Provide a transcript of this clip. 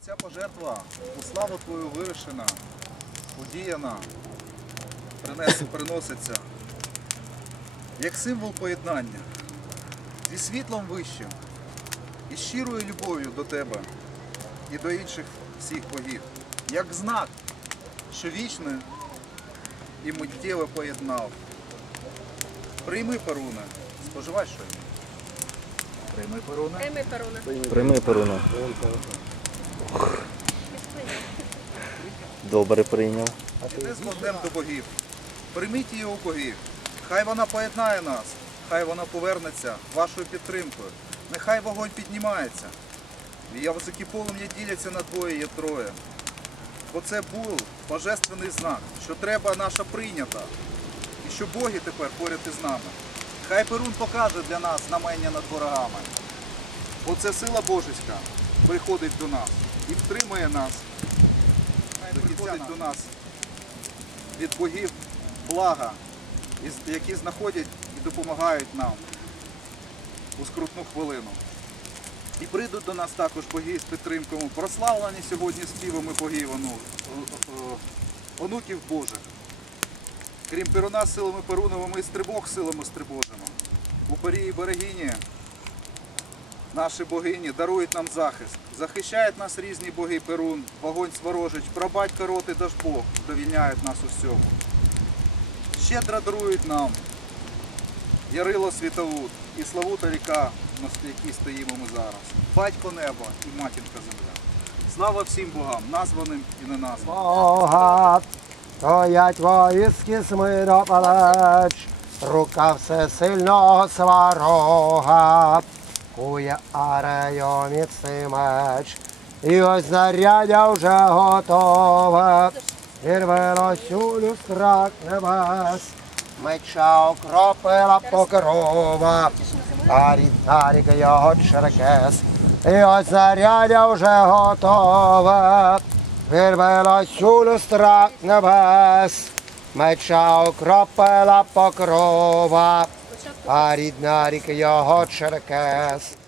ця пожертва у славу Твою вирішена, принес, приноситься як символ поєднання зі світлом вищим і щирою любов'ю до Тебе і до інших всіх богів, як знак, що вічне і миттєве поєднав. Прийми, Перуне, споживай щось. Прийми, Перуне. Прийми перуна. Прийми перуна. Добре прийняв. Іди з до богів. Прийміть її у богів. Хай вона поєднає нас, хай вона повернеться вашою підтримкою. Нехай вогонь піднімається. Язики полум'я діляться на двоє є троє. Бо це був божественний знак, що треба наша прийнята. І що боги тепер поряд із нами. Хай Перун покаже для нас знамення над ворогами. Бо це сила Божеська приходить до нас і втримує нас. Приходить до нас від богів блага, які знаходять і допомагають нам у скрутну хвилину. І прийдуть до нас також боги з підтримкою, прославлені сьогодні співами богів онуків Божих. Крім Перуна силами Перуновими і стрибок силами Стрибожими. У Парі і Берегині наші богині дарують нам захист. Захищають нас різні боги Перун, вогонь Сворожич, прабатька роти Дажбог, довільняють нас усьому. Щедро дарують нам Ярило Світовуд і Славута ріка, на якій стоїмо ми зараз. Батько небо і матінка земля. Слава всім богам, названим і неназваним. Стоять воїнські смиропалеч, рука всесильного сварога, кує арею міцний і ось знаряддя вже готове, вірвелось у люстрах небес, меча окропила покрова, а рідна ріка його черкес. І ось знаряддя вже готове, вирвалось у люстрах небес, меча окропила покрова, а рідна ріка його черкес.